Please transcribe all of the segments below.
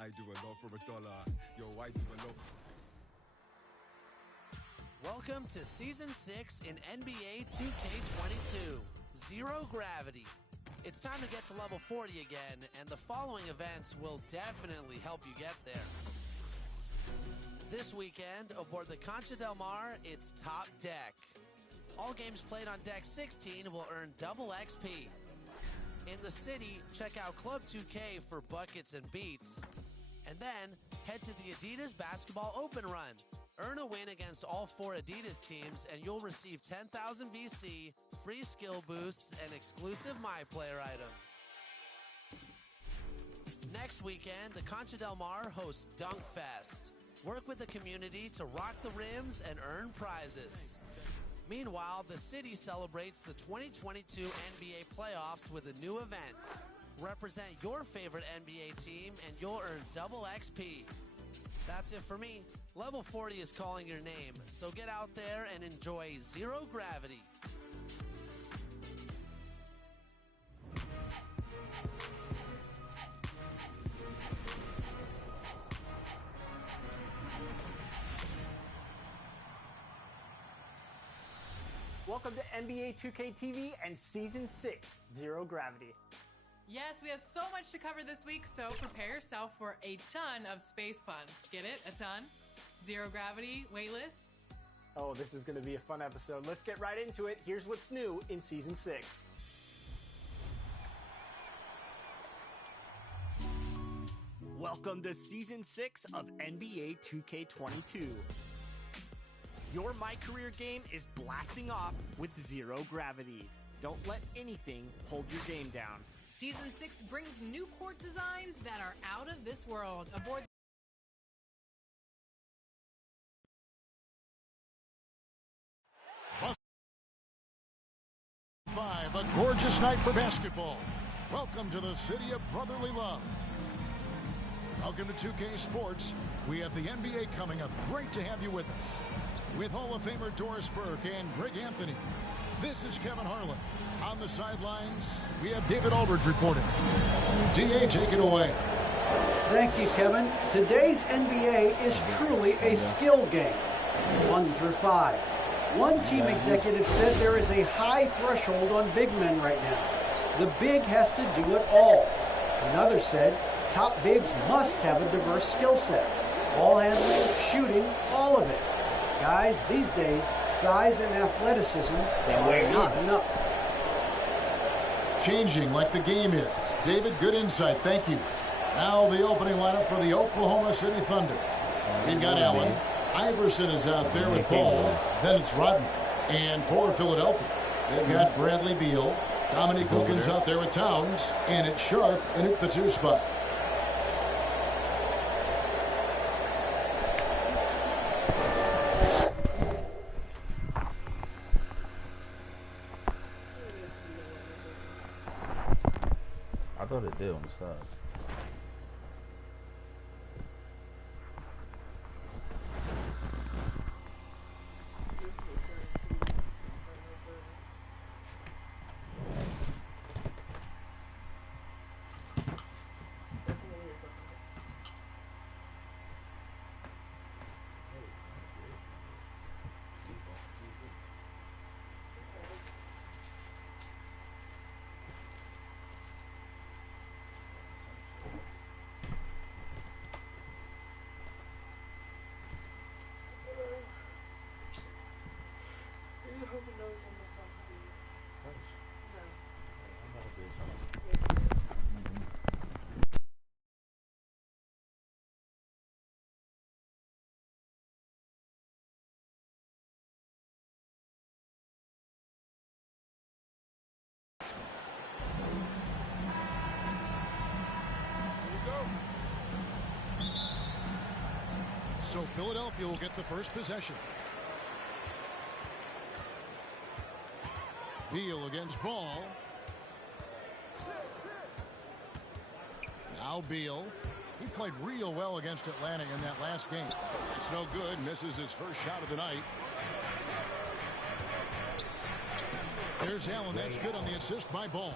I do a lot for $1. Yo, I do a lot. Welcome to Season 6 in NBA 2K22, Zero Gravity. It's time to get to level 40 again, and the following events will definitely help you get there. This weekend, aboard the Concha Del Mar, it's Top Deck. All games played on Deck 16 will earn double XP. In the city, check out Club 2K for buckets and beats. And then, head to the Adidas Basketball Open Run. Earn a win against all 4 Adidas teams, and you'll receive 10,000 VC, free skill boosts, and exclusive MyPlayer items. Next weekend, the Concha Del Mar hosts Dunk Fest. Work with the community to rock the rims and earn prizes. Meanwhile, the city celebrates the 2022 NBA playoffs with a new event. Represent your favorite NBA team and you'll earn double XP. That's it for me. Level 40 is calling your name, so get out there and enjoy Zero Gravity. Welcome to NBA 2K TV and Season 6, Zero Gravity. Yes, we have so much to cover this week, so prepare yourself for a ton of space puns. Get it? A ton? Zero Gravity, weightless. Oh, this is going to be a fun episode. Let's get right into it. Here's what's new in Season 6. Welcome to Season 6 of NBA 2K22. Your My Career game is blasting off with Zero Gravity. Don't let anything hold your game down. Season 6 brings new court designs that are out of this world. Aboard Five, a gorgeous night for basketball. Welcome to the city of brotherly love. Welcome to 2K Sports. We have the NBA coming up. Great to have you with us. With Hall of Famer Doris Burke and Greg Anthony, this is Kevin Harlan. On the sidelines, we have David Aldridge reporting. DA, take it away. Thank you, Kevin. Today's NBA is truly a skill game. 1 through 5. One team executive said there is a high threshold on big men right now. The big has to do it all. Another said top bigs must have a diverse skill set. Ball handling, shooting, all of it. Guys, these days, size and athleticism are not enough. Changing like the game is. David, good insight. Thank you. Now the opening lineup for the Oklahoma City Thunder. We've got Allen. Iverson is out there with Paul. Then it's Rodman. And for Philadelphia, they've got Bradley Beal. Dominique Hookins out there with Towns. And it's Sharp in at the 2 spot. I thought it did on the side. So Philadelphia will get the first possession. Beal against Ball. Now Beal. He played real well against Atlanta in that last game. It's no good. Misses his first shot of the night. There's Allen. That's good on the assist by Ball.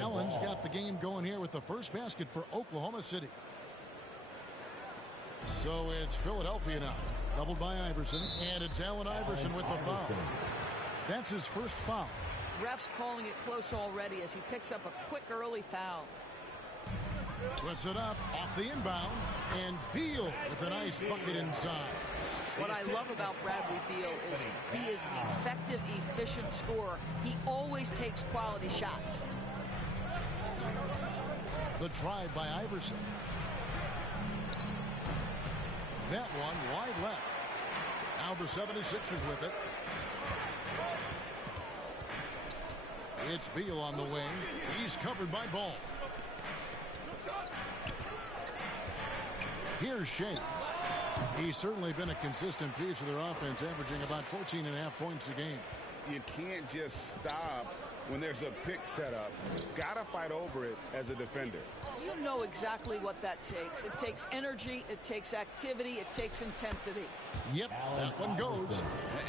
Allen's got the game going here with the first basket for Oklahoma City. So it's Philadelphia now. Doubled by Iverson, and it's Allen Iverson with the foul. That's his first foul. Refs calling it close already as he picks up a quick early foul. Puts it up off the inbound, and Beal with a nice bucket inside. What I love about Bradley Beal is he is an effective, efficient scorer. He always takes quality shots. The try by Iverson. That one wide left. Now the 76ers with it. It's Beal on the wing. He's covered by Ball. Here's Shades. He's certainly been a consistent piece of their offense, averaging about 14.5 points a game. You can't just stop when there's a pick set up. Gotta fight over it as a defender. You know exactly what that takes. It takes energy, it takes activity, it takes intensity. Yep, that one goes.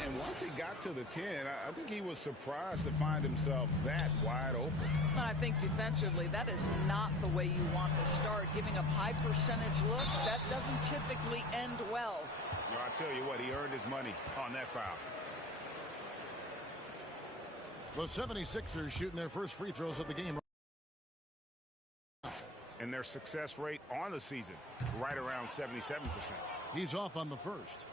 And once he got to the 10, I think he was surprised to find himself that wide open. I think defensively, that is not the way you want to start. Giving up high percentage looks, that doesn't typically end well. No, I tell you what, he earned his money on that foul. The 76ers shooting their first free throws of the game. And their success rate on the season, right around 77%. He's off on the first.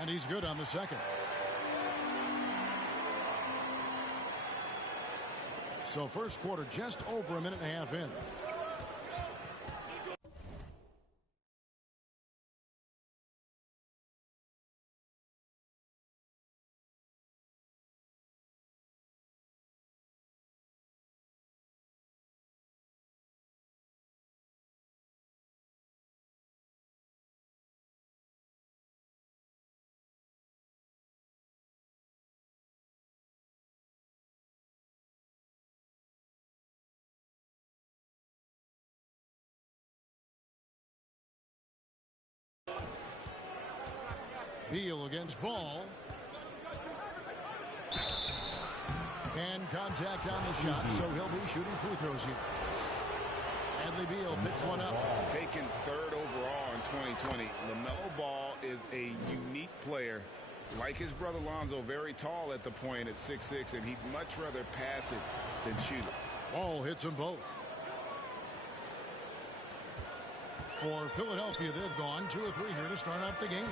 And he's good on the second. So first quarter just over a minute and a half in. Beal against Ball. And contact on the shot, so he'll be shooting free throws here. Bradley Beal picks one up. Taken third overall in 2020, LaMelo Ball is a unique player. Like his brother Lonzo, very tall at the point at 6'6", and he'd much rather pass it than shoot it. Ball hits them both. For Philadelphia, they've gone 2 of 3 here to start out the game.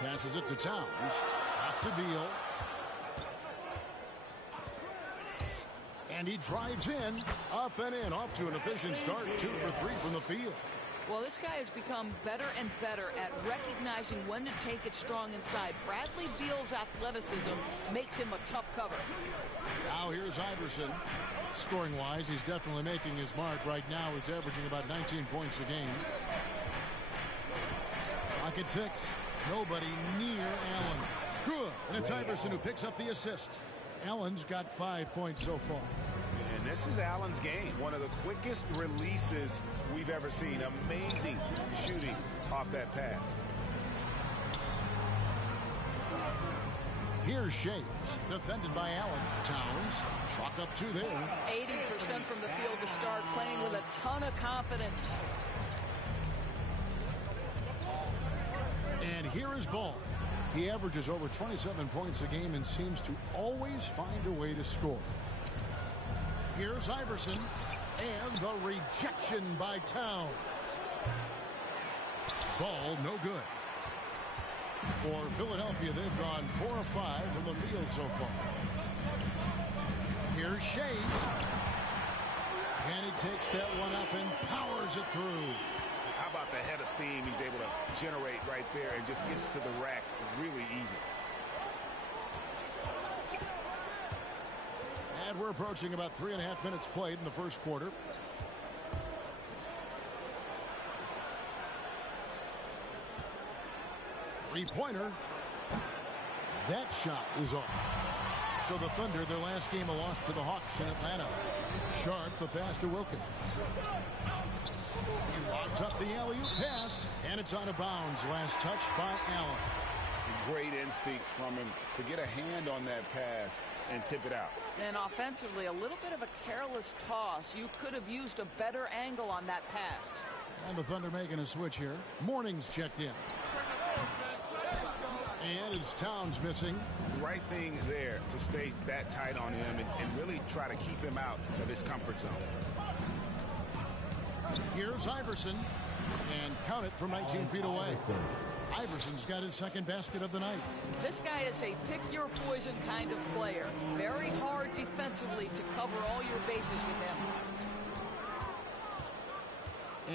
Passes it to Towns. Up to Beal. And he drives in. Up and in. Off to an efficient start. 2 for 3 from the field. Well, this guy has become better and better at recognizing when to take it strong inside. Bradley Beal's athleticism makes him a tough cover. Now here's Iverson. Scoring-wise, he's definitely making his mark. Right now, he's averaging about 19 points a game. Clock at 6. Nobody near Allen. Good. And it's Iverson who picks up the assist. Allen's got 5 points so far. And this is Allen's game. One of the quickest releases we've ever seen. Amazing shooting off that pass. Here's Shades, defended by Allen. Towns, chalk up 2 there. 80% from the field to start, playing with a ton of confidence. And here is Ball. He averages over 27 points a game and seems to always find a way to score. Here's Iverson, and the rejection by Towns. Ball no good. For Philadelphia, they've gone 4 of 5 from the field so far. Here's Shades. And he takes that one up and powers it through. How about the head of steam he's able to generate right there and just gets to the rack really easy. And we're approaching about 3.5 minutes played in the first quarter. Three-pointer. That shot is off. So the Thunder, their last game, a loss to the Hawks in Atlanta. Sharp, the pass to Wilkins. He lobs up the alley-oop pass, and it's out of bounds. Last touch by Allen. Great instincts from him to get a hand on that pass and tip it out. And offensively, a little bit of a careless toss. You could have used a better angle on that pass. And the Thunder making a switch here. Morning's checked in. And it's Towns missing. The right thing there to stay that tight on him and really try to keep him out of his comfort zone. Here's Iverson. And count it from 19 feet away. Iverson's got his second basket of the night. This guy is a pick-your-poison kind of player. Very hard defensively to cover all your bases with him.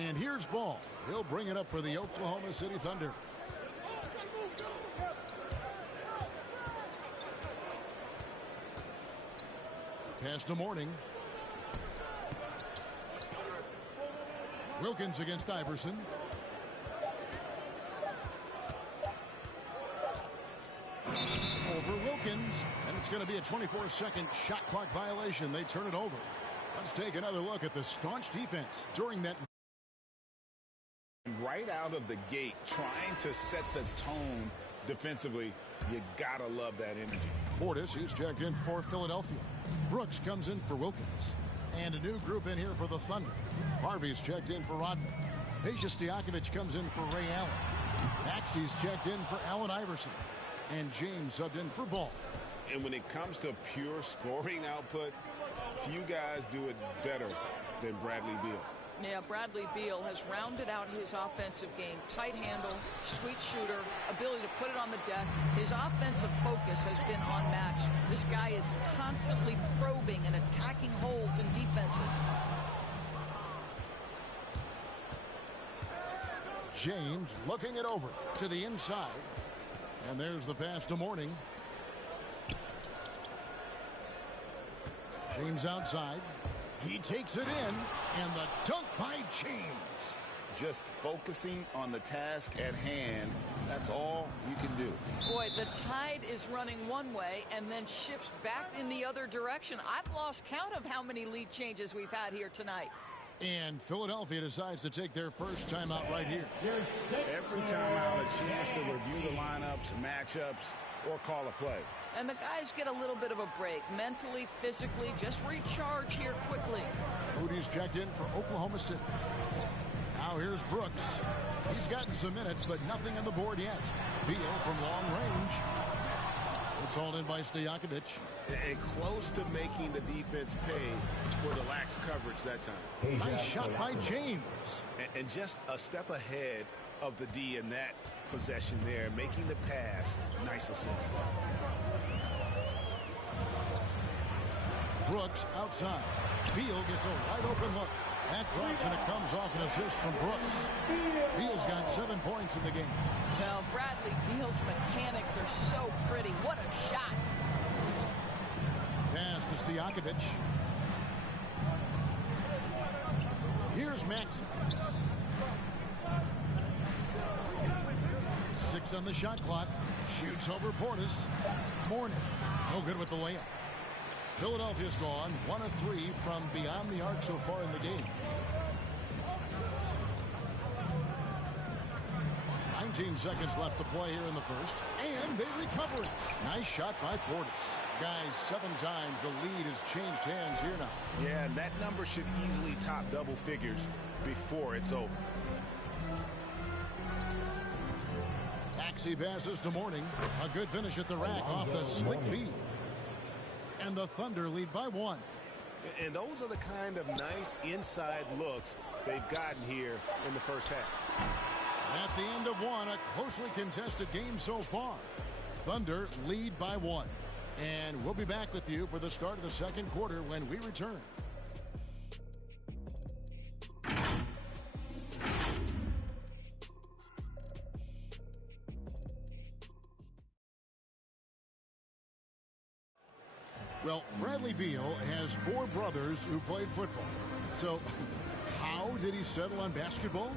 And here's Ball. He'll bring it up for the Oklahoma City Thunder. Pass to Morning. Wilkins against Iverson. Over Wilkins, and it's going to be a 24-second shot clock violation. They turn it over. Let's take another look at the staunch defense during that. Right out of the gate, trying to set the tone defensively. You gotta love that energy. Portis, he's checked in for Philadelphia. Brooks comes in for Wilkins. And a new group in here for the Thunder. Harvey's checked in for Rodman. Peja Stojakovic comes in for Ray Allen. Maxey's checked in for Allen Iverson. And James subbed in for Ball. And when it comes to pure scoring output, few guys do it better than Bradley Beal. Yeah, Bradley Beal has rounded out his offensive game. Tight handle, sweet shooter, ability to put it on the deck. His offensive focus has been unmatched. This guy is constantly probing and attacking holes in defenses. James looking it over to the inside. And there's the pass to Morning. James outside. He takes it in, and the dunk by James. Just focusing on the task at hand, that's all you can do. Boy, the tide is running one way and then shifts back in the other direction. I've lost count of how many lead changes we've had here tonight. And Philadelphia decides to take their first timeout right here. Every timeout, a chance to review the lineups, matchups, or call a play. And the guys get a little bit of a break. Mentally, physically, just recharge here quickly. Moody's checked in for Oklahoma City. Now here's Brooks. He's gotten some minutes, but nothing on the board yet. Beal from long range. It's hauled in by Stojakovic. And close to making the defense pay for the lax coverage that time. Nice shot by James. And just a step ahead of the D in that possession there, making the pass. Nice assist. Brooks outside. Beal gets a wide open look. That drops and it comes off an assist from Brooks. Beal's got 7 points in the game. Well, Bradley Beal's mechanics are so pretty. What a shot. Pass to Stojakovic. Here's Max. 6 on the shot clock. Shoots over Portis. Morning. No good with the layup. Philadelphia's gone 1 of 3 from beyond the arc so far in the game. 19 seconds left to play here in the first. And they recover it. Nice shot by Portis. Guys, 7 times the lead has changed hands here now. Yeah, and that number should easily top double figures before it's over. Maxey passes to Morning. A good finish at the rack off the slick feed. And the Thunder lead by 1. And those are the kind of nice inside looks they've gotten here in the first half. At the end of 1, a closely contested game so far. Thunder lead by 1. And we'll be back with you for the start of the second quarter when we return. Well, Bradley Beal has 4 brothers who played football. So, how did he settle on basketball?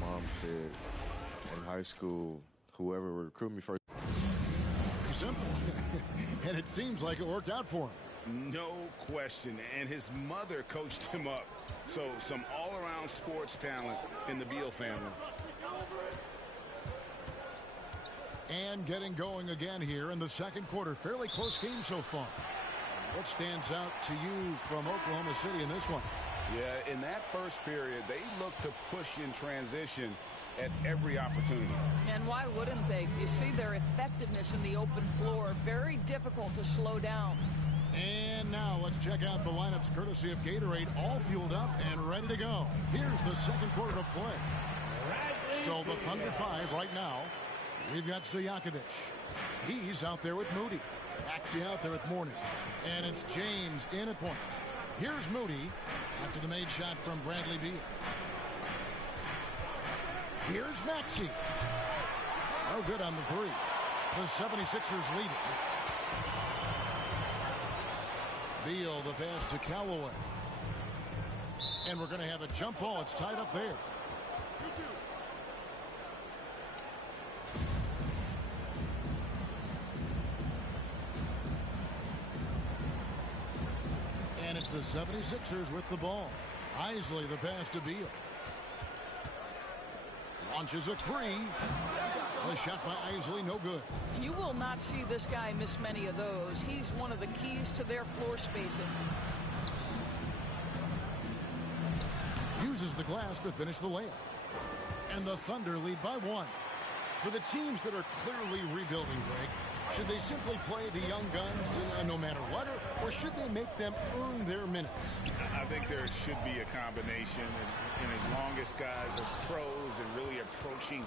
Mom said in high school, whoever would recruit me first. Simple. And it seems like it worked out for him. No question. And his mother coached him up. So some all-around sports talent in the Beal family. And getting going again here in the second quarter. Fairly close game so far. What stands out to you from Oklahoma City in this one? Yeah, in that first period, they looked to push in transition at every opportunity. And why wouldn't they? You see their effectiveness in the open floor. Very difficult to slow down. And now let's check out the lineups courtesy of Gatorade, all fueled up and ready to go. Here's the second quarter of play. So the Thunder 5 right now. We've got Stojakovic. He's out there with Moody. Actually out there with Mourning. And it's James in at point. Here's Moody after the made shot from Bradley Beal. Here's Maxey. No good on the three. The 76ers lead it. Beal the pass to Callaway. And we're going to have a jump ball. It's tied up there. And it's the 76ers with the ball. Isley the pass to Beal. Launches a three. The shot by Isley, no good. You will not see this guy miss many of those. He's one of the keys to their floor spacing. Uses the glass to finish the layup. And the Thunder lead by one. For the teams that are clearly rebuilding, Greg, should they simply play the young guns no matter what, or should they make them earn their minutes? I think there should be a combination, and as long as guys are pros and really approaching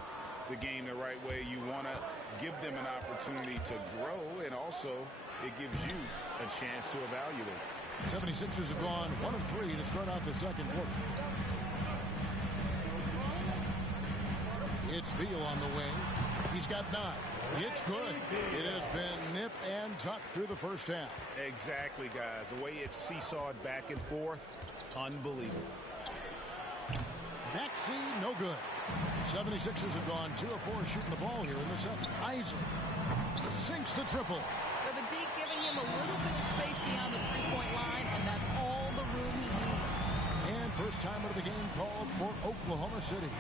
the game the right way, you want to give them an opportunity to grow, and also it gives you a chance to evaluate. 76ers have gone 1 of 3 to start out the second quarter. It's Beal on the wing. He's got 9. It's good. It has been nip and tuck through the first half. Exactly, guys. The way it's seesawed back and forth, unbelievable. Maxey, no good. 76ers have gone 2 of 4 shooting the ball here in the second. Isley sinks the triple. With the D giving him a little bit of space beyond the three-point line, and that's all the room he needs. And first time out of the game called for Oklahoma City.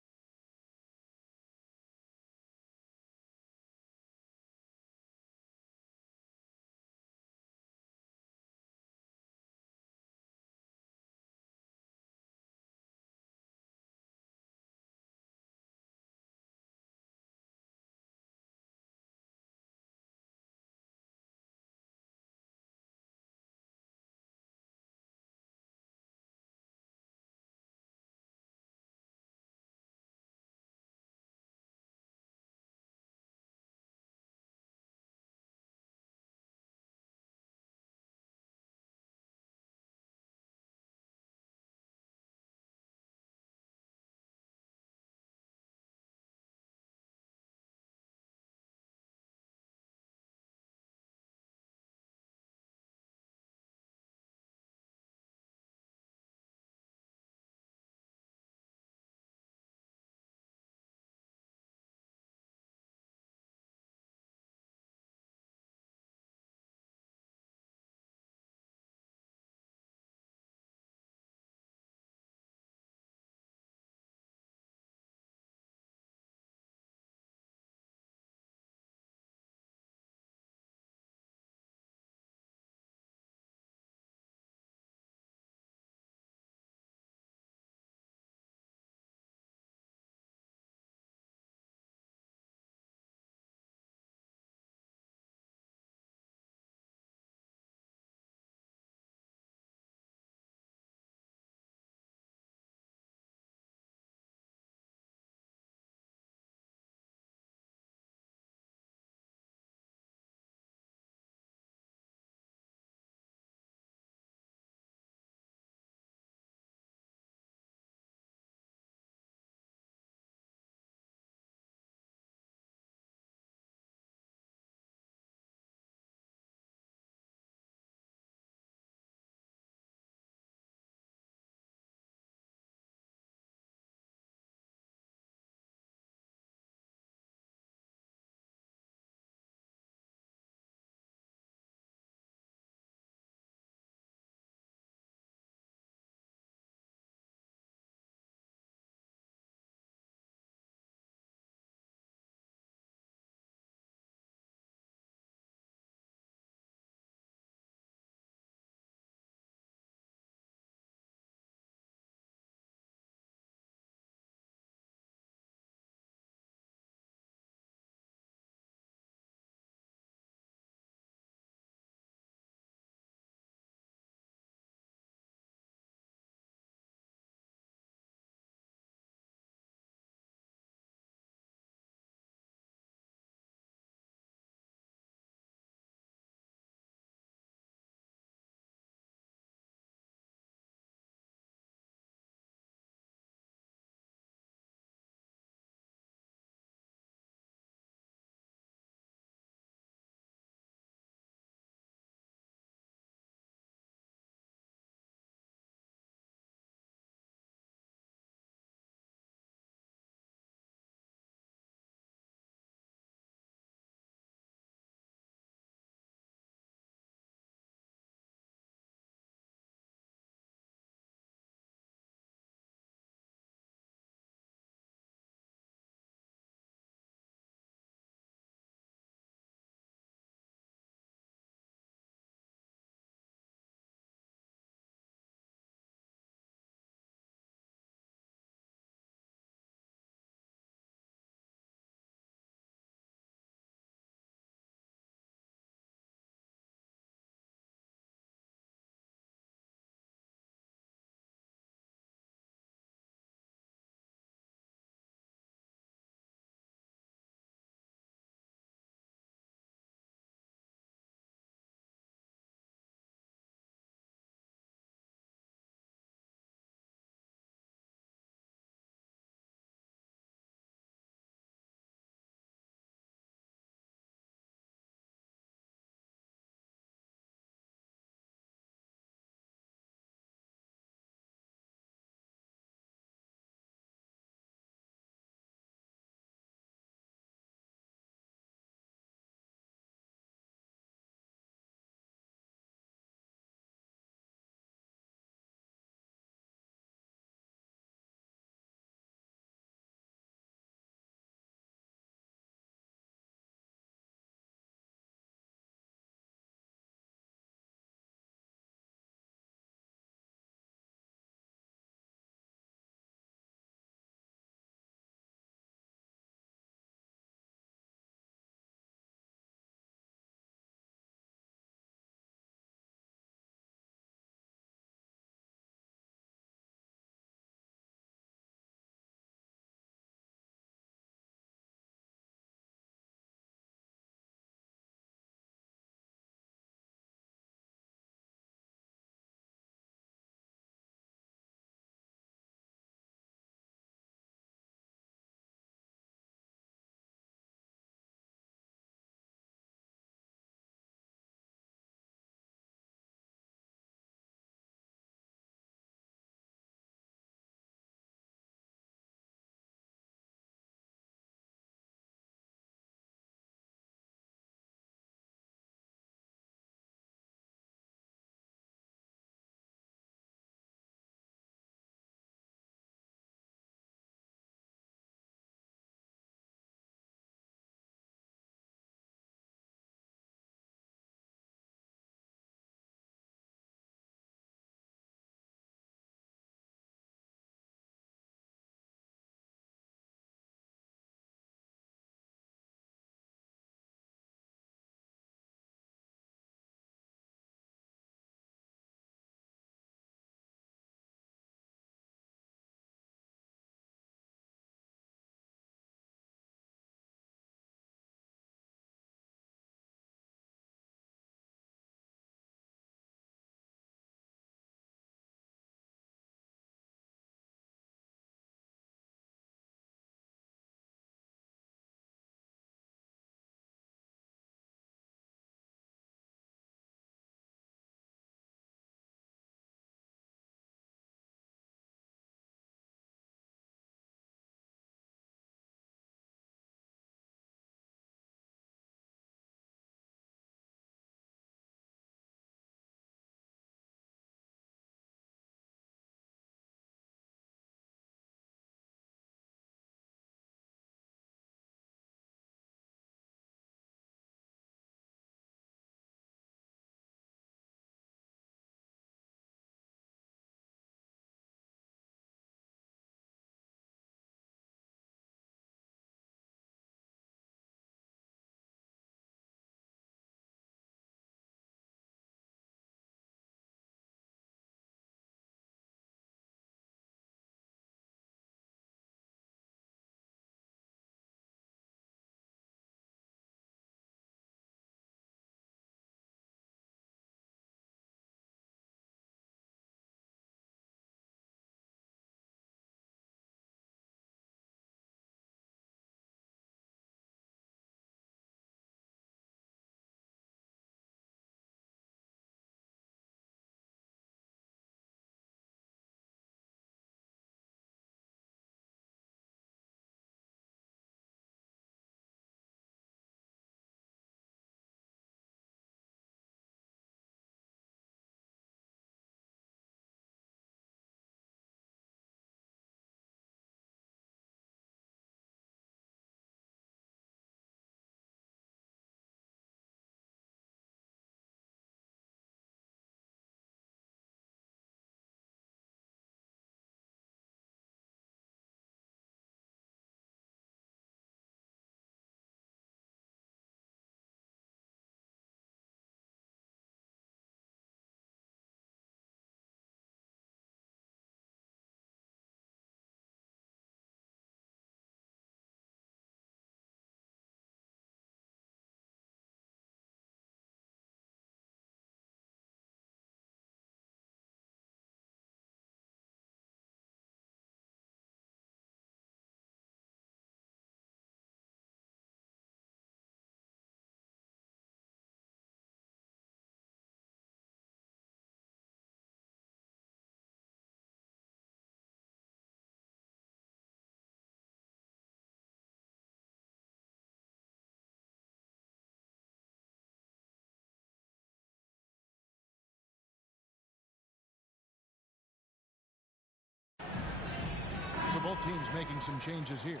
So both teams making some changes here.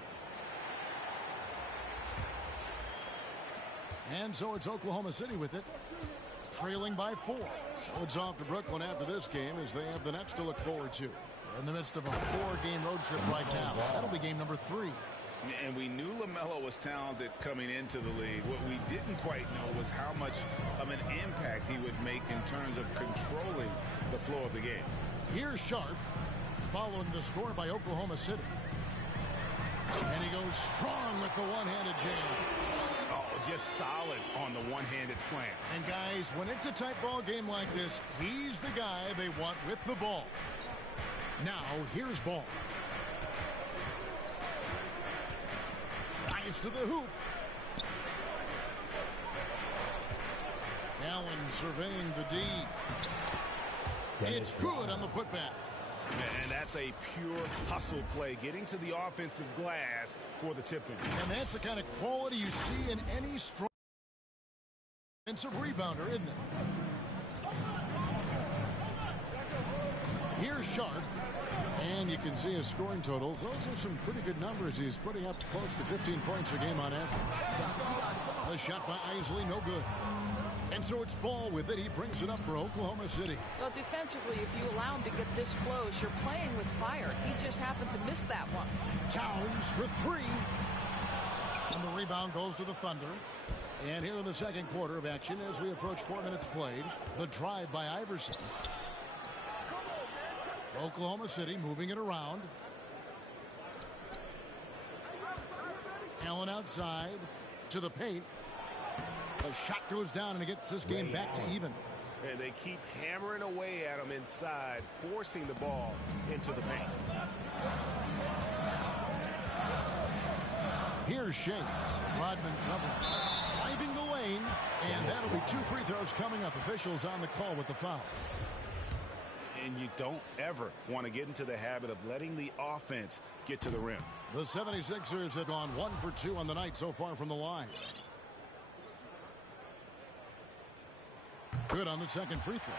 And so it's Oklahoma City with it, trailing by 4. So it's off to Brooklyn after this game as they have the Nets to look forward to. They're in the midst of a 4-game road trip right now. That'll be game number 3. And we knew Melo was talented coming into the league. What we didn't quite know was how much of an impact he would make in terms of controlling the flow of the game. Here's Sharp, following the score by Oklahoma City. And he goes strong with the one-handed jam. Oh, just solid on the one-handed slam. And guys, when it's a tight ball game like this, he's the guy they want with the ball. Now, here's Ball. Drives to the hoop. Allen surveying the D. It's good on the putback. And that's a pure hustle play, getting to the offensive glass for the tip-in. And that's the kind of quality you see in any strong offensive rebounder, isn't it? Here's Sharp. And you can see his scoring totals. Those are some pretty good numbers. He's putting up close to 15 points a game on average. The shot by Isley, no good. And so it's Ball with it. He brings it up for Oklahoma City. Well, defensively, if you allow him to get this close, you're playing with fire. He just happened to miss that one. Towns for 3. And the rebound goes to the Thunder. And here in the second quarter of action, as we approach 4 minutes played, the drive by Iverson. Oklahoma City moving it around. Allen outside to the paint. The shot goes down and it gets this game back to even. And they keep hammering away at him inside, forcing the ball into the paint. Here's Shades. Rodman covering. Driving the lane. And that'll be 2 free throws coming up. Officials on the call with the foul. And you don't ever want to get into the habit of letting the offense get to the rim. The 76ers have gone 1 for 2 on the night so far from the line. Good on the second free throw.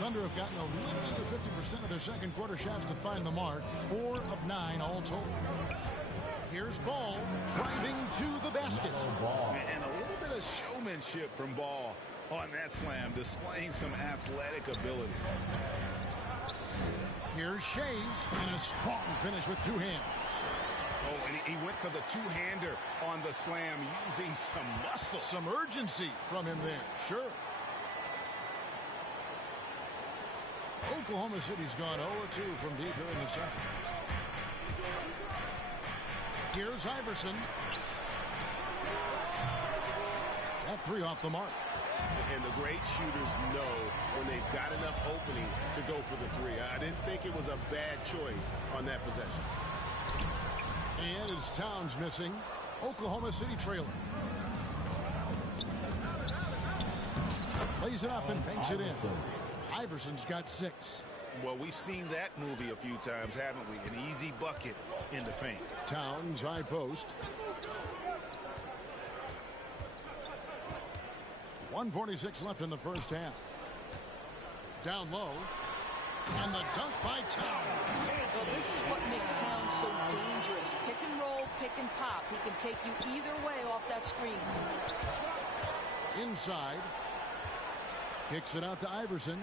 Thunder have gotten a little under 50% of their second quarter shots to find the mark. 4 of 9 all told. Here's Ball driving to the basket. And a little bit of showmanship from Ball on that slam, displaying some athletic ability. Here's Shays and a strong finish with 2 hands. Oh, and he went for the two-hander on the slam, using some muscle. Some urgency from him there, sure. Oklahoma City's gone 0-2 from deep here in the second. Here's Iverson. That 3 off the mark. And the great shooters know when they've got enough opening to go for the 3. I didn't think it was a bad choice on that possession. And it's Towns missing. Oklahoma City trailing. Lays it up and banks it in. Iverson's got 6. Well, we've seen that movie a few times, haven't we? An easy bucket in the paint. Towns, high post. 1:46 left in the first half. Down low. And the dunk by Towns. Well, this is what makes Towns so dangerous. Pick and roll, pick and pop. He can take you either way off that screen. Inside. Kicks it out to Iverson.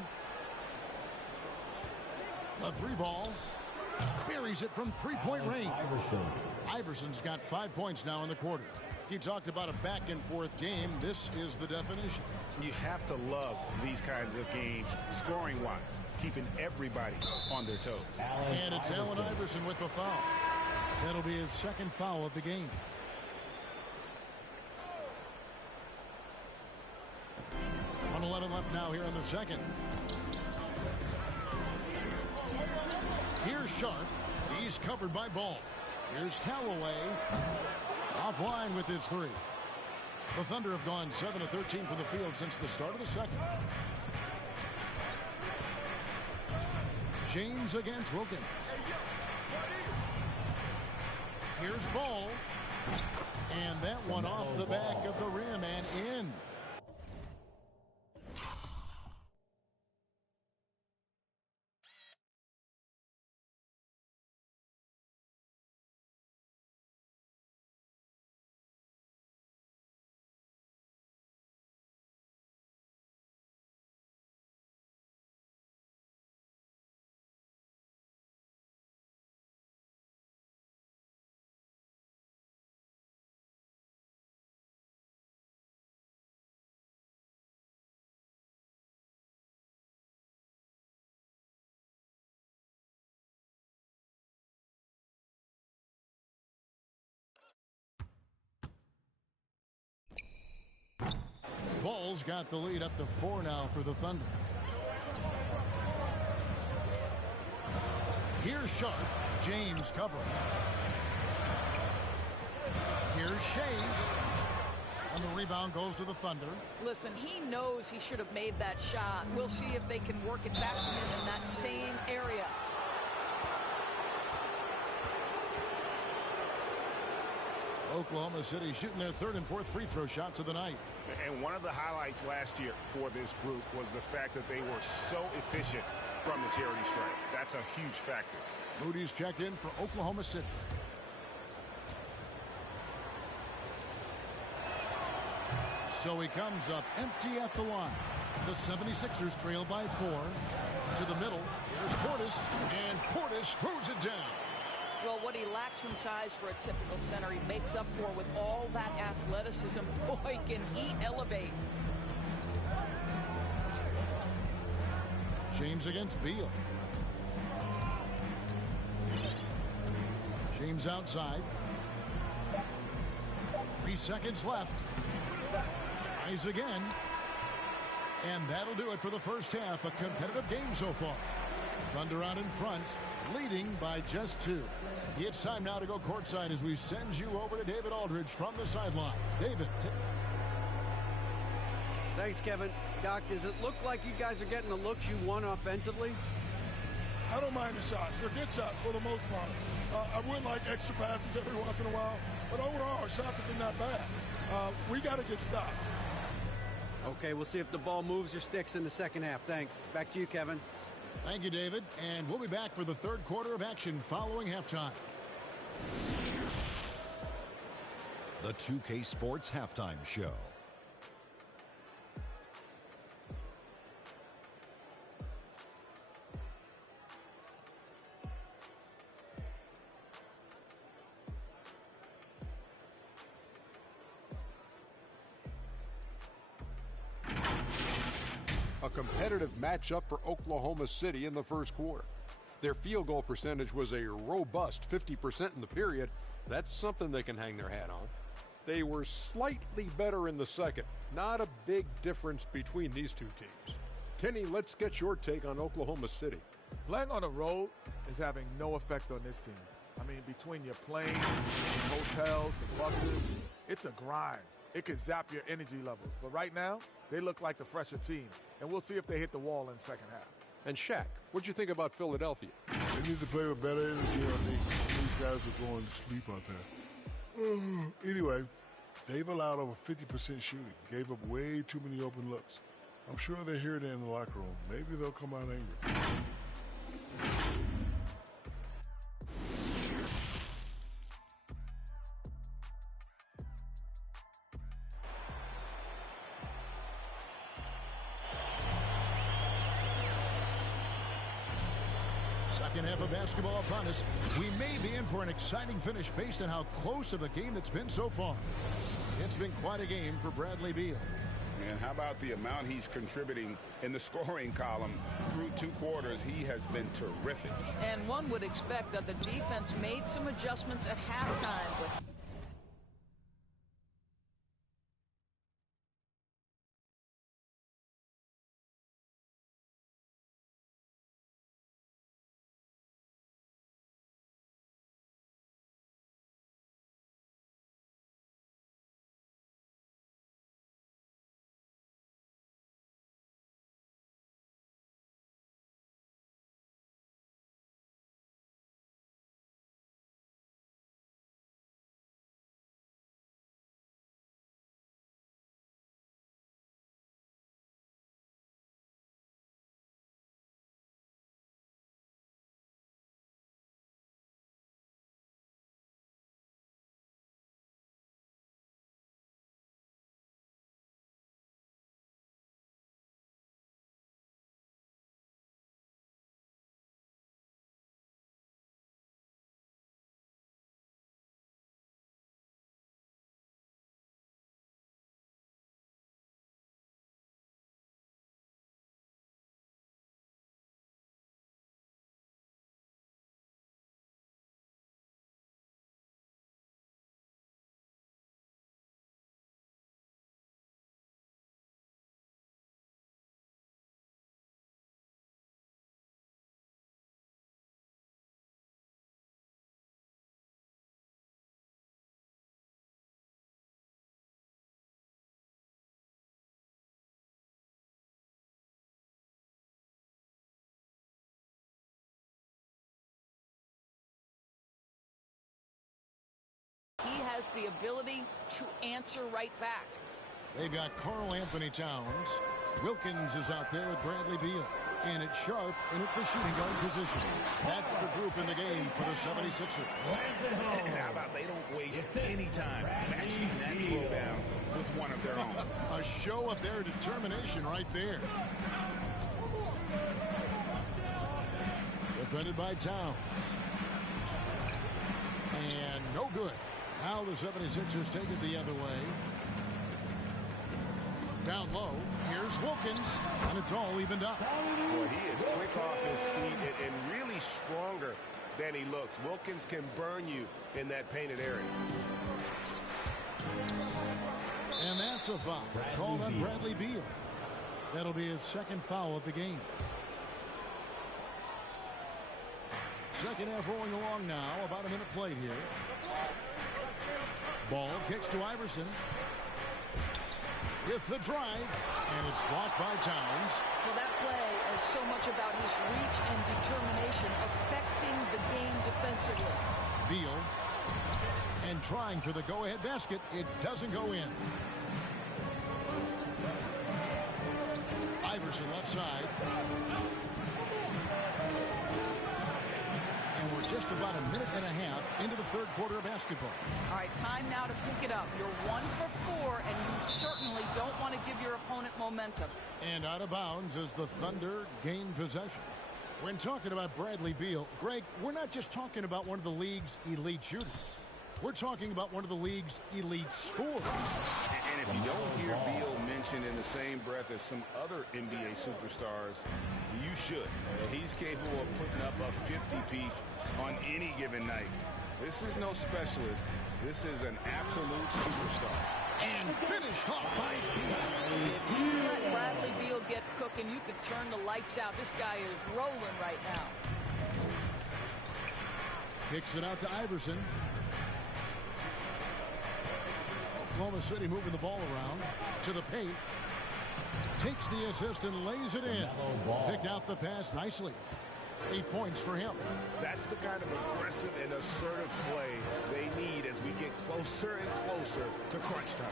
The 3 ball. Buries it from 3-point range. Iverson's got 5 points now in the quarter. You talked about a back-and-forth game. This is the definition. You have to love these kinds of games, scoring-wise, keeping everybody on their toes. And it's Allen Iverson with the foul. That'll be his second foul of the game. On 11 left now here in the second. Here's Sharp. He's covered by Ball. Here's Callaway. Offline with his 3. The Thunder have gone 7 of 13 from the field since the start of the second. James against Wilkins. Here's Ball. And that one off the back of the rim and in. Bulls got the lead up to 4 now for the Thunder. Here's Sharp. James covering. Here's Shays. And the rebound goes to the Thunder. Listen, he knows he should have made that shot. We'll see if they can work it back to him in that same area. Oklahoma City shooting their third and fourth free throw shots of the night. And one of the highlights last year for this group was the fact that they were so efficient from the charity stripe. That's a huge factor. Moody's checked in for Oklahoma City. So he comes up empty at the line. The 76ers trail by 4. To the middle. Here's Portis. And Portis throws it down. Well, what he lacks in size for a typical center, he makes up for with all that athleticism. Boy, can he elevate. James against Beal. James outside. 3 seconds left. Tries again. And that'll do it for the first half. A competitive game so far. Thunder out in front, leading by just 2. It's time now to go courtside as we send you over to David Aldridge from the sideline. David. Thanks, Kevin. Doc, does it look like you guys are getting the looks you want offensively? I don't mind the shots. They're good shots for the most part. I would like extra passes every once in a while, but overall, our shots have been not bad. We got to get stops. Okay, we'll see if the ball moves or sticks in the second half. Thanks. Back to you, Kevin. Thank you, David. And we'll be back for the third quarter of action following halftime. The 2K Sports Halftime Show. A competitive matchup for Oklahoma City in the first quarter. Their field goal percentage was a robust 50% in the period. That's something they can hang their hat on. They were slightly better in the second. Not a big difference between these two teams. Kenny, let's get your take on Oklahoma City. Playing on the road is having no effect on this team. I mean, between your planes, the hotels, the buses, it's a grind. It can zap your energy levels. But right now, they look like the fresher team. And we'll see if they hit the wall in the second half. And Shaq, what'd you think about Philadelphia? They need to play with better energy. I think these guys are going to sleep out there. Anyway, they've allowed over 50% shooting. Gave up way too many open looks. I'm sure they hear it in the locker room. Maybe they'll come out angry. Second half of basketball upon us. We may be in for an exciting finish based on how close of a game that's been so far. It's been quite a game for Bradley Beal. And how about the amount he's contributing in the scoring column through 2 quarters? He has been terrific. And one would expect that the defense made some adjustments at halftime, but he has the ability to answer right back. They've got Karl Anthony Towns. Wilkins is out there with Bradley Beal. And it's Sharp in at the shooting guard position. That's the group in the game for the 76ers. And how about they don't waste any time matching that throw down with one of their own. A show of their determination right there. Defended by Towns. And no good. Now the 76ers take it the other way. Down low, here's Wilkins, and it's all evened up. Boy, he is quick off his feet and really stronger than he looks. Wilkins can burn you in that painted area. And that's a foul called on Bradley Beal. That'll be his second foul of the game. Second half rolling along now, about a minute played here. Ball kicks to Iverson. With the drive, and it's blocked by Towns. Well, that play is so much about his reach and determination affecting the game defensively. Beal, and trying for the go-ahead basket. It doesn't go in. Iverson left side. And we're just about a minute and a half into the third quarter of basketball. All right, time now to pick it up. You're 1 for 4, and you certainly don't want to give your opponent momentum. And out of bounds as the Thunder gain possession. When talking about Bradley Beal, Greg, we're not just talking about one of the league's elite shooters. We're talking about one of the league's elite scorers. And if you don't hear Beal mentioned in the same breath as some other NBA superstars, you should. He's capable of putting up a 50-piece on any given night. This is no specialist. This is an absolute superstar. And finished off by Beal. If you let Bradley Beal get cooking, you could turn the lights out. This guy is rolling right now. Kicks it out to Iverson. Oklahoma City moving the ball around to the paint. Takes the assist and lays it in. Picked out the pass nicely. 8 points for him. That's the kind of aggressive and assertive play they need as we get closer and closer to crunch time.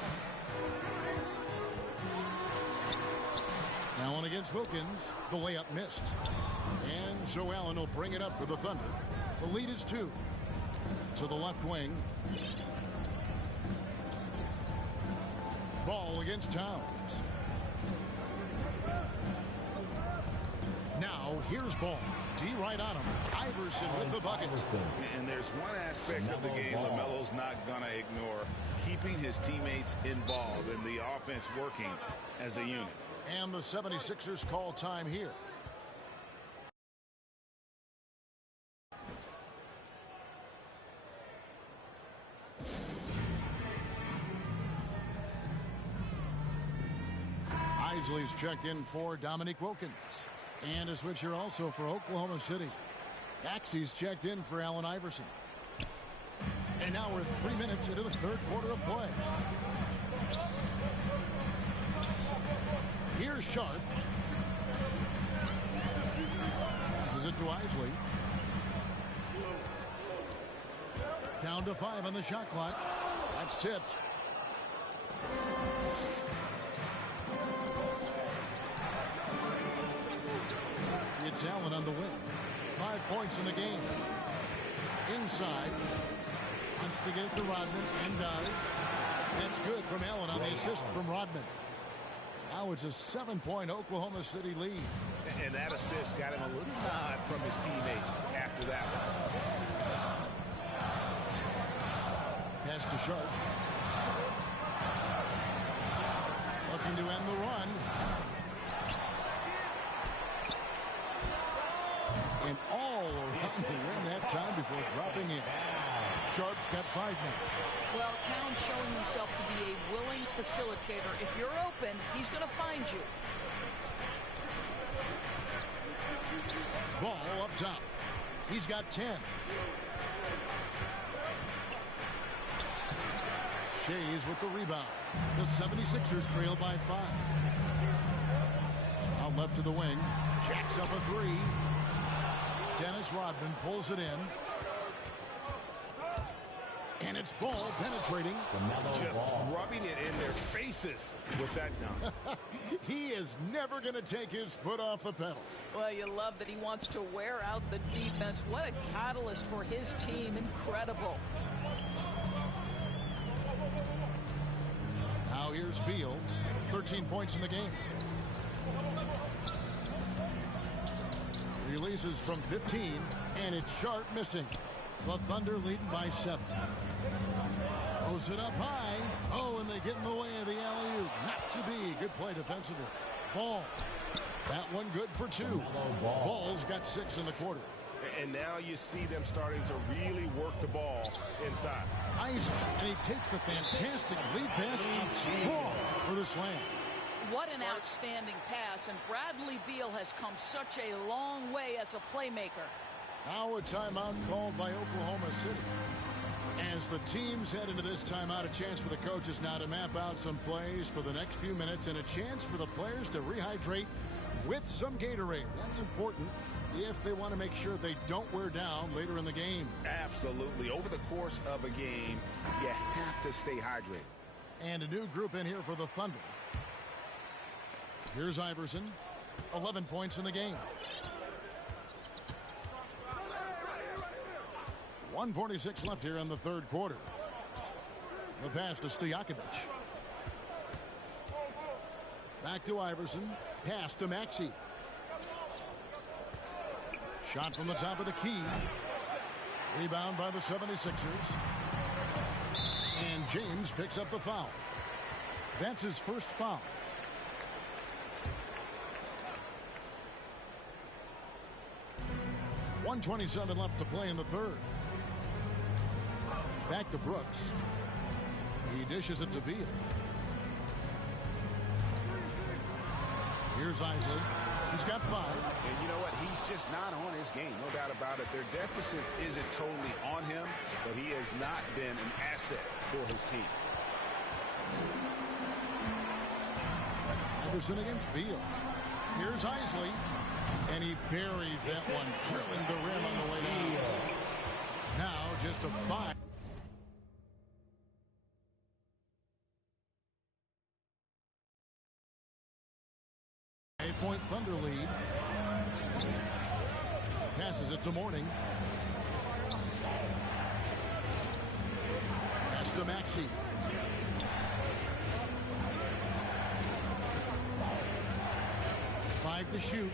Allen against Wilkins. The layup missed. And so Allen will bring it up for the Thunder. The lead is 2. To the left wing. Ball against Towns. Now here's Ball. D right on him. Iverson with the bucket. And there's one aspect of the game LaMelo's not going to ignore. Keeping his teammates involved and the offense working as a unit. And the 76ers call time here. Isley's checked in for Dominique Wilkins. And a switcher also for Oklahoma City. Axie's checked in for Allen Iverson. And now we're 3 minutes into the third quarter of play. Here's Sharp. Passes it to Isley. Down to 5 on the shot clock. That's tipped. It's Allen on the wing. 5 points in the game. Inside. Wants to get it to Rodman and does. That's good from Allen on the assist from Rodman. Now it's a 7-point Oklahoma City lead. And that assist got him a little nod from his teammate after that one. Pass to Sharp. Looking to end the run. And all around the rim that time before dropping in. Sharp's got 5 now. Well, Towns showing himself to be a willing facilitator. If you're open, he's going to find you. Ball up top. He's got 10. Shays with the rebound. The 76ers trail by 5. Out left to the wing. Jacks up a 3. Dennis Rodman pulls it in. And it's ball penetrating. Just rubbing it in their faces with that dunk. He is never going to take his foot off the pedal. Well, you love that he wants to wear out the defense. What a catalyst for his team. Incredible. Now here's Beal. 13 points in the game. Releases from 15, and it's Sharp missing. The Thunder leading by 7. Throws it up high. Oh, and they get in the way of the alley-oop. Not to be. Good play defensively. Ball. That one good for 2. Ball's got 6 in the quarter. And now you see them starting to really work the ball inside. Isaac, and he takes the fantastic lead pass out strong for the slam. What an outstanding pass, and Bradley Beal has come such a long way as a playmaker. Now a timeout called by Oklahoma City. As the teams head into this timeout, a chance for the coaches now to map out some plays for the next few minutes and a chance for the players to rehydrate with some Gatorade. That's important if they want to make sure they don't wear down later in the game. Absolutely. Over the course of a game, you have to stay hydrated. And a new group in here for the Thunder. Here's Iverson. 11 points in the game. 1:46 left here in the third quarter. The pass to Stojakovic. Back to Iverson. Pass to Maxey. Shot from the top of the key. Rebound by the 76ers. And James picks up the foul. That's his first foul. .127 left to play in the third. Back to Brooks. He dishes it to Beal. Here's Isley. He's got 5. And you know what? He's just not on his game. No doubt about it. Their deficit isn't totally on him, but he has not been an asset for his team. Iverson against Beal. Here's Isley. And he buries that one, drilling the rim on the way down. Now just a 5. Point Thunder lead. Passes it to Morning. Pass to Maxey. Five to shoot.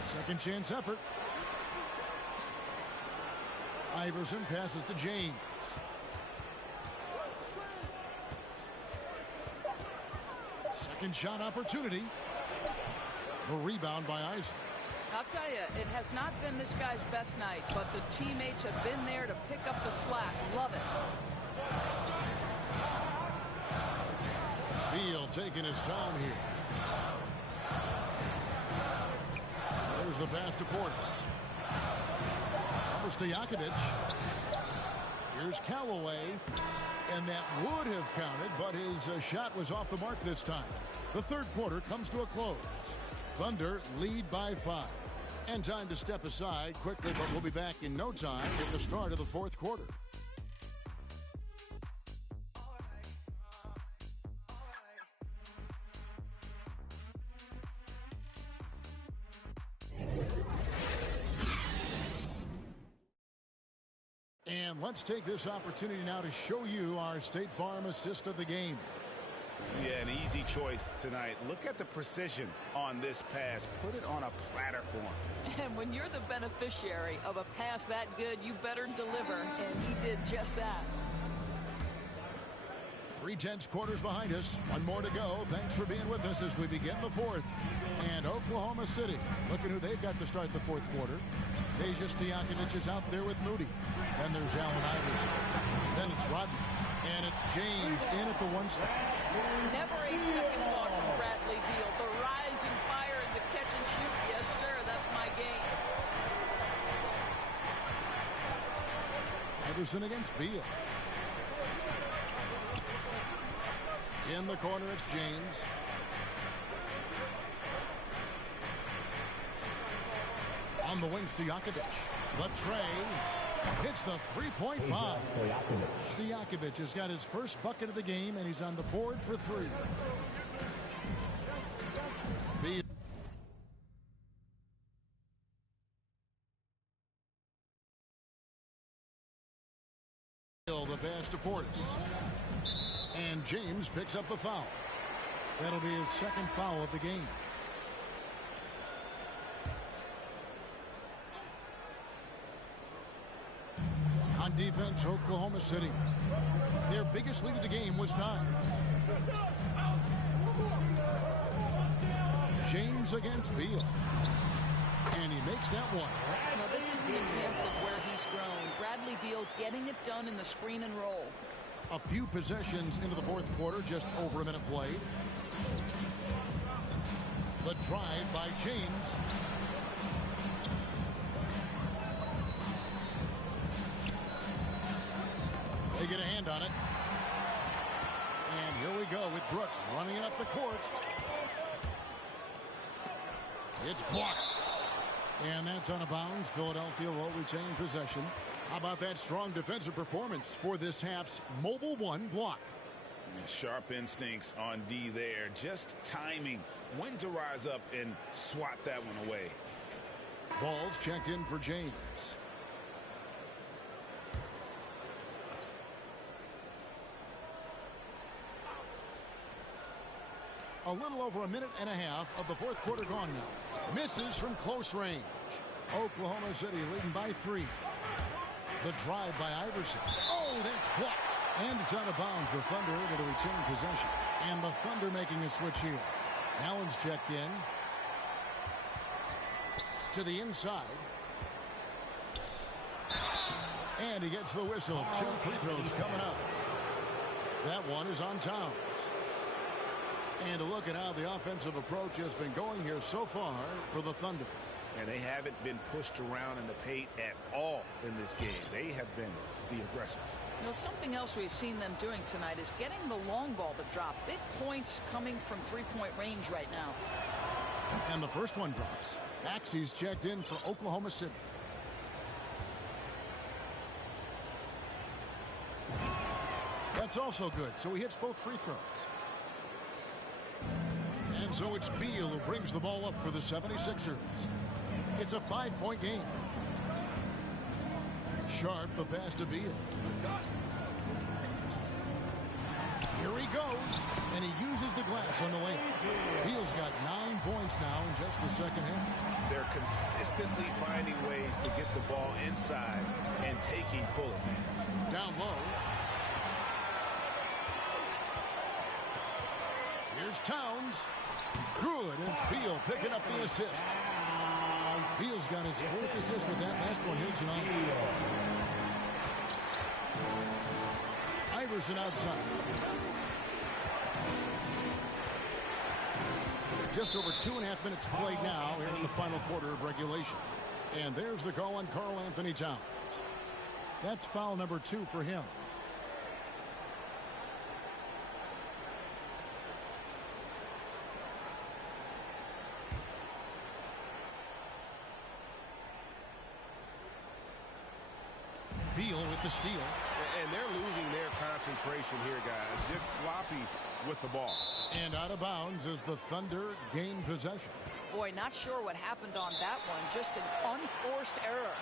Second chance effort. Iverson passes to James. Second shot opportunity. The rebound by Isaac. I'll tell you, it has not been this guy's best night, but the teammates have been there to pick up the slack. Love it. Beal taking his time here. There's the pass to Portis. Over Stojakovic. Here's Callaway. And that would have counted, but his shot was off the mark this time. The third quarter comes to a close. Thunder lead by 5. And time to step aside quickly, but we'll be back in no time with the start of the fourth quarter. And let's take this opportunity now to show you our State Farm assist of the game. Yeah, an easy choice tonight. Look at the precision on this pass. Put it on a platter for him. And when you're the beneficiary of a pass that good, you better deliver. And he did just that. 3/10 quarters behind us. One more to go. Thanks for being with us as we begin the fourth. And Oklahoma City, look at who they've got to start the fourth quarter. Deja Stojakovic is out there with Moody. Then there's Allen Iverson. Then it's Rodman. And it's James in at the 1 spot. Never a second thought from Bradley Beal. The rising fire and the catch and shoot. Yes, sir, that's my game. Iverson against Beal. In the corner, it's James. On the wing, Stojakovic. The tray. Hits the three-point bomb. Stojakovic has got his first bucket of the game, and he's on the board for three. Beal, the pass to Portis. And James picks up the foul. That'll be his second foul of the game. On defense, Oklahoma City. Their biggest lead of the game was 9. James against Beal. And he makes that one. Now, this is an example of where he's grown. Bradley Beal getting it done in the screen and roll. A few possessions into the fourth quarter, just over a minute played. The drive by James. They get a hand on it. And here we go with Brooks running it up the court. It's blocked. And that's out of bounds. Philadelphia will retain possession. How about that strong defensive performance for this half's mobile one block? Sharp instincts on D there. Just timing when to rise up and swat that one away. Ball's checked in for James. A little over a minute and a half of the fourth quarter gone now. Misses from close range. Oklahoma City leading by 3. The drive by Iverson. Oh, that's blocked. And it's out of bounds. The Thunder able to retain possession. And the Thunder making a switch here. Allen's checked in. To the inside. And he gets the whistle. 2 free throws coming up. That one is on Towns. And to look at how the offensive approach has been going here so far for the Thunder. And they haven't been pushed around in the paint at all in this game. They have been the aggressors. You know, something else we've seen them doing tonight is getting the long ball to drop. Big points coming from three-point range right now. And the first one drops. Axie's checked in for Oklahoma City. That's also good. So he hits both free throws. And so it's Beal who brings the ball up for the 76ers. It's a 5-point game. Sharp, the pass to Beal. Here he goes, and he uses the glass on the way. Beal's got 9 points now in just the second half. They're consistently finding ways to get the ball inside and taking full advantage. Down low. Here's Towns. Good. It's Beal picking up the assist. Beal's got his 4th assist with that last one here tonight. Iverson outside. Just over 2.5 minutes played now here in the final quarter of regulation. And there's the call on Karl Anthony Towns. That's foul number 2 for him. Beal with the steal. And they're losing their concentration here, guys. Just sloppy with the ball. And out of bounds as the Thunder gain possession. Boy, not sure what happened on that one. Just an unforced error.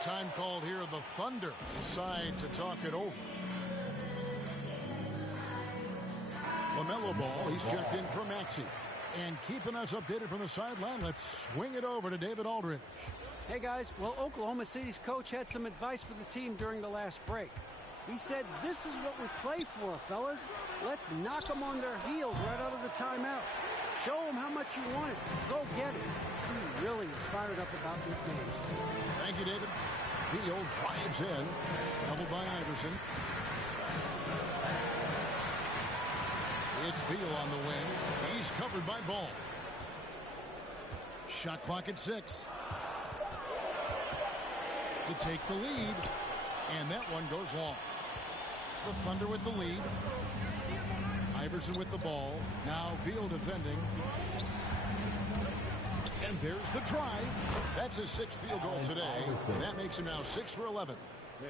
Time called here. The Thunder decide to talk it over. Melo ball. He's checked in for Maxey. And keeping us updated from the sideline, let's swing it over to David Aldridge. Hey guys, well, Oklahoma City's coach had some advice for the team during the last break. He said, this is what we play for, fellas. Let's knock them on their heels right out of the timeout. Show them how much you want it. Go get it. He really is fired up about this game. Thank you, David. Beal drives in. Doubled by Iverson. It's Beal on the wing. He's covered by Ball. Shot clock at 6. To take the lead. And that one goes long. The Thunder with the lead. Iverson with the ball. Now Beal defending. And there's the drive. That's his 6th field goal today, and that makes him now 6 for 11.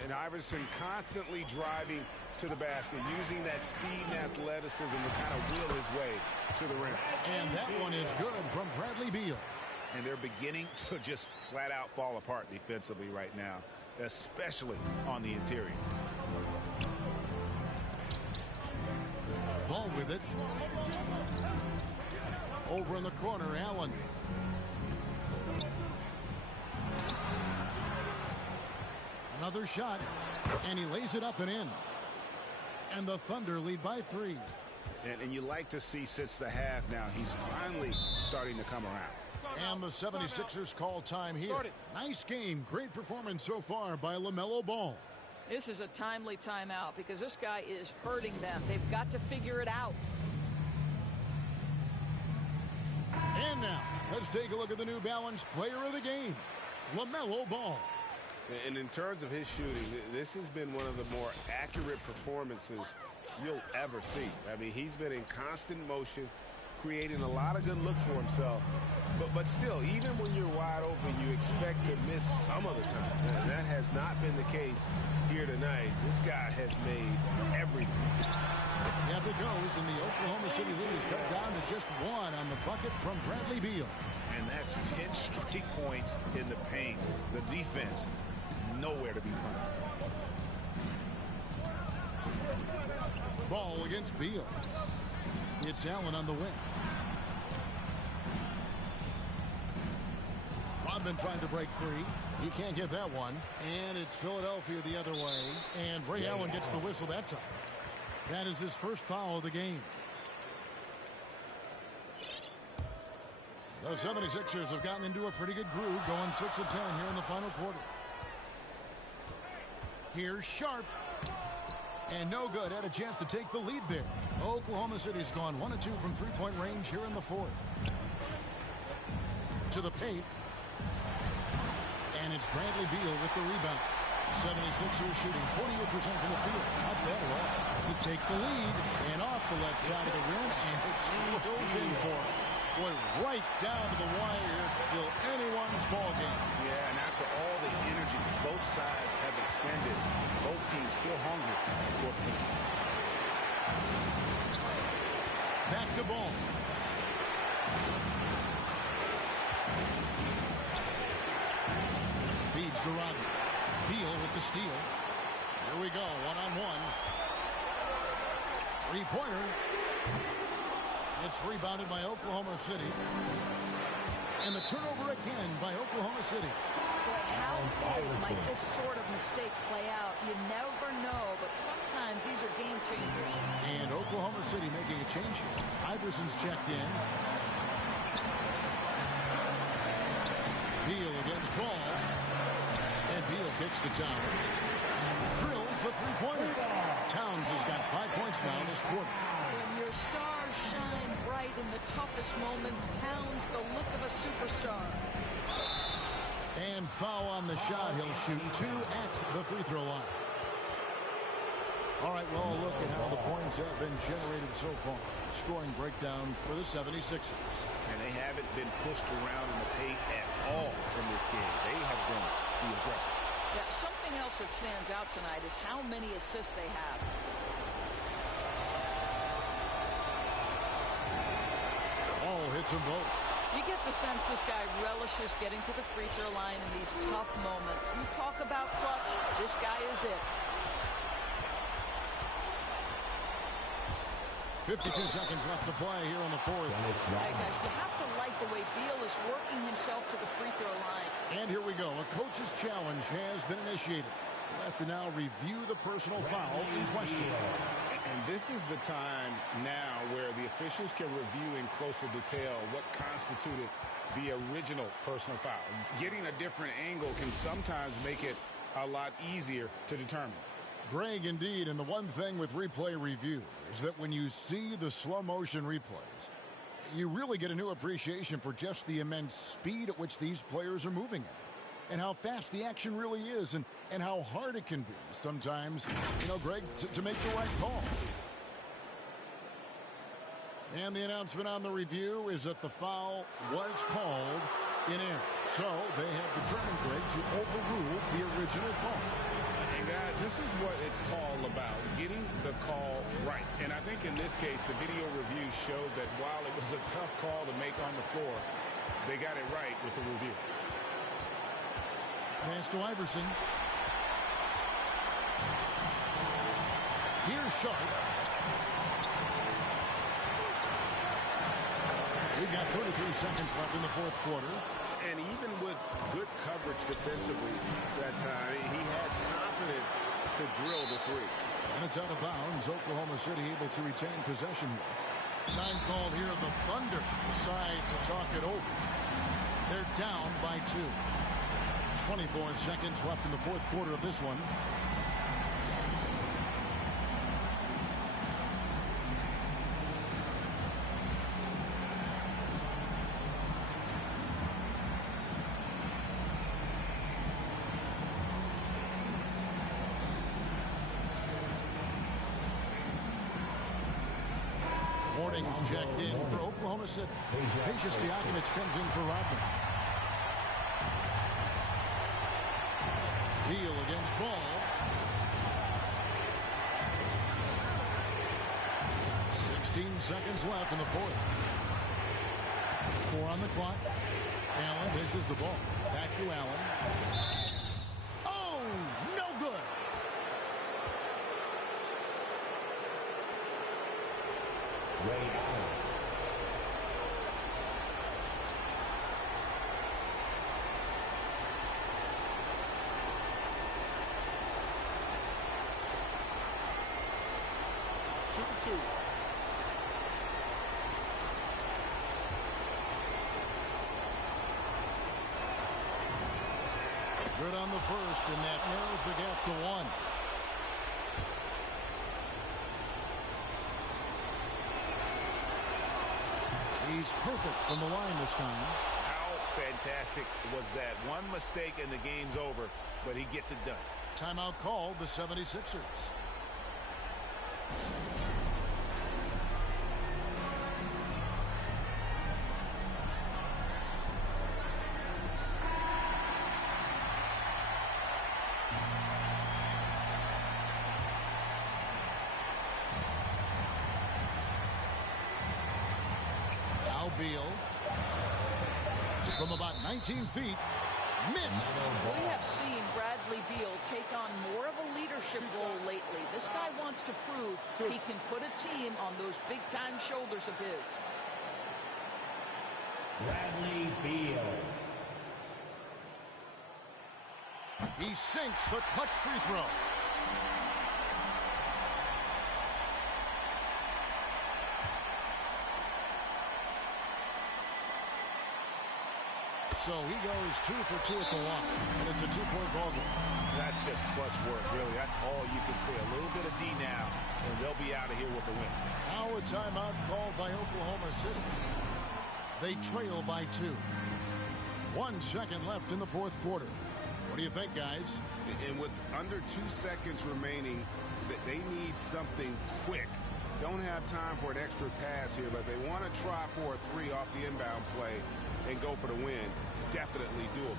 And Iverson constantly driving to the basket, using that speed and athleticism to kind of wheel his way to the rim. And that one is good from Bradley Beal. And they're beginning to just flat out fall apart defensively right now, especially on the interior. Ball with it. Over in the corner, Allen. Another shot, and he lays it up and in. And the Thunder lead by 3. And you like to see since the half now, he's finally starting to come around. And the 76ers call time here. Nice game. Great performance so far by LaMelo Ball. This is a timely timeout because this guy is hurting them. They've got to figure it out. And now, let's take a look at the New Balance player of the game, LaMelo Ball. And in terms of his shooting, this has been one of the more accurate performances you'll ever see. I mean, he's been in constant motion, creating a lot of good looks for himself. But still, even when you're wide open, you expect to miss some of the time. And that has not been the case here tonight. This guy has made everything. Yeah, it goes, and the Oklahoma City leaders cut down to just 1 on the bucket from Bradley Beal. And that's 10 straight points in the paint. The defense, nowhere to be found. Ball against Beal. It's Allen on the wing. Rodman trying to break free. He can't get that one. And it's Philadelphia the other way. And Ray Allen gets the whistle that time. That is his first foul of the game. The 76ers have gotten into a pretty good groove, going 6 of 10 here in the final quarter. Here's Sharp. And no good. Had a chance to take the lead there. Oklahoma City's gone 1 of 2 from three-point range here in the 4th. To the paint. And it's Bradley Beal with the rebound. 76ers shooting 48% from the field. Not bad at all. To take the lead. And off the left side of the rim. And it swirls in for him. Boy, right down to the wire. Still anyone's ball game. Yeah, and after all the energy both sides have expended, both teams still hungry for the point. Back to ball. Feeds to Rodman. Beal with the steal. Here we go, one-on-one. Three-pointer. It's rebounded by Oklahoma City. And the turnover again by Oklahoma City. Boy, how big might this sort of mistake play out? You never know, but sometimes these are game changers. And Oklahoma City making a change here. Iverson's checked in. Beal against Ball. And Beal kicks to Towns. Drills the three-pointer. Towns has got 5 points now in this quarter. When your stars shine bright in the toughest moments, Towns the look of a superstar. And foul on the shot. He'll shoot 2 at the free throw line. All right, well, look at how the points have been generated so far. Scoring breakdown for the 76ers. And they haven't been pushed around in the paint at all in this game. They have been the aggressors. Yeah, something else that stands out tonight is how many assists they have. Oh, hits them both. You get the sense this guy relishes getting to the free throw line in these tough moments. You talk about clutch, this guy is it. 52 seconds left to play here in the 4th. Hey guys, you have to like the way Beal is working himself to the free throw line. And here we go. A coach's challenge has been initiated. We'll have to now review the personal foul in question. And this is the time now where the officials can review in closer detail what constituted the original personal foul. Getting a different angle can sometimes make it a lot easier to determine. Greg, indeed, and the one thing with replay review is that when you see the slow motion replays, you really get a new appreciation for just the immense speed at which these players are moving at, and how fast the action really is, and how hard it can be sometimes, Greg, to make the right call. And the announcement on the review is that the foul was called, in air. So they have determined, Greg, to overrule the original call. And guys, this is what it's all about, getting the call right. And I think in this case, the video review showed that while it was a tough call to make on the floor, they got it right with the review. Pass to Iverson. Here's Sharp. We've got 33 seconds left in the fourth quarter. And even with good coverage defensively that time, he has confidence to drill the three. And it's out of bounds. Oklahoma City able to retain possession here. Time called here. The Thunder decide to talk it over. They're down by 2. 24 seconds left in the fourth quarter of this one. Warnings checked in for Oklahoma City. Patience Stojakovic comes in for Rodman. Beal against Ball. 16 seconds left in the fourth. 4 on the clock. Allen dishes the ball. Back to Allen. Oh, no good. Ray Allen. Super 2. Good on the first, and that narrows the gap to 1. He's perfect from the line this time. How fantastic was that? One mistake and the game's over, but he gets it done. Timeout called the 76ers. Beal from about 19 feet, missed. We have seen Bradley Beal take on more of a leadership role lately. This guy wants to prove he can put a team on those big-time shoulders of his. Bradley Beal. He sinks the clutch free throw. So he goes 2 for 2 at the line, and it's a 2-point ball game. That's just clutch work, really. That's all you can say. A little bit of D now, and they'll be out of here with a win. Now a timeout called by Oklahoma City. They trail by 2. 1 second left in the fourth quarter. What do you think, guys? And with under 2 seconds remaining, they need something quick. Don't have time for an extra pass here, but they want to try for a 3 off the inbound play and go for the win. Definitely doable.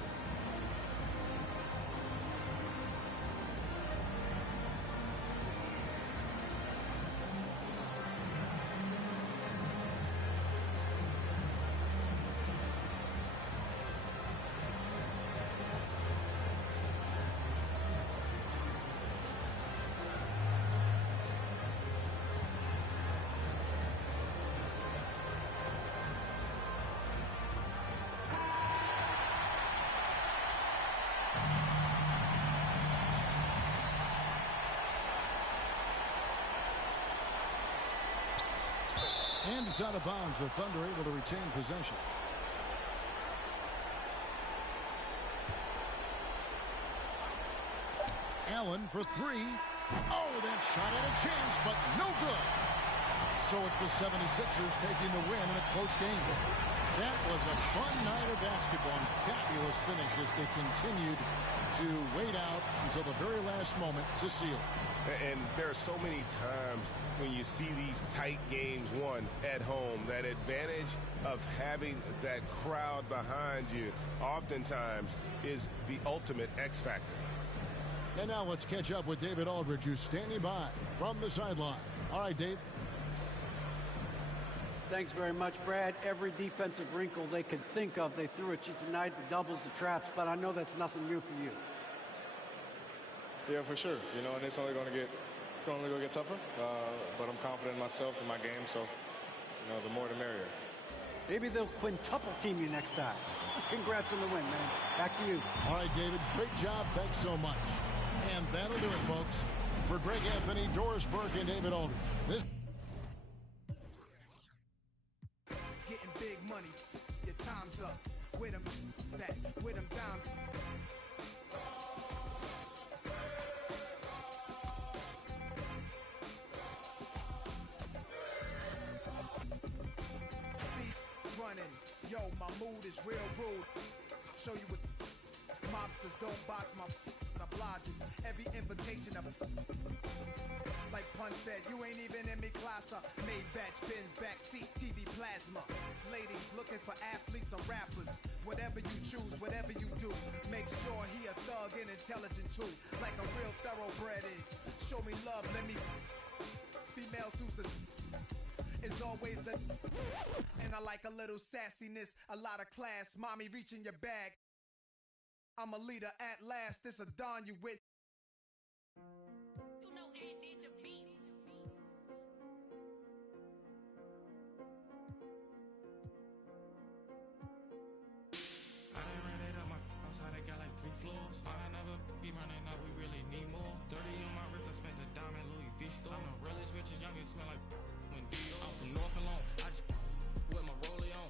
And it's out of bounds. The Thunder able to retain possession. Allen for 3. Oh, that shot had a chance, but no good. So it's the 76ers taking the win in a close game. That was a fun night of basketball and fabulous finish as they continued to wait out until the very last moment to seal it. And there are so many times when you see these tight games won at home, that advantage of having that crowd behind you oftentimes is the ultimate X factor. And now let's catch up with David Aldridge, who's standing by from the sideline. All right, Dave. Thanks very much, Brad. Every defensive wrinkle they could think of, they threw at you tonight, the doubles, the traps, but I know that's nothing new for you. Yeah, for sure. You know, and it's only going to get tougher. But I'm confident in myself and my game, so, you know, the more the merrier. Maybe they'll quintuple team you next time. Congrats on the win, man. Back to you. All right, David. Great job. Thanks so much. And that'll do it, folks. For Greg Anthony, Doris Burke, and David Aldridge. This getting big money. Your time's up. With them back. With them dimes. Running. Yo, my mood is real rude. Show you what mobsters don't box my obliges. Every invitation of like Pun said, you ain't even in me class. Made batch bins, backseat, TV plasma. Ladies looking for athletes or rappers. Whatever you choose, whatever you do, make sure he a thug and intelligent too. Like a real thoroughbred is. Show me love, let me. Females who's the. Is always the. And I like a little sassiness, a lot of class. Mommy reaching your bag. I'm a leader at last. This a Don you with. You know and did the beat. I done ran it up my outside. I got like 3 floors. Thought I never be running up. We really need more. 30 on my wrist. I spent a dime at Louis V store. I'm the realest, richest, youngest. Smell like when I'm from North Alone. I just with my rollie on.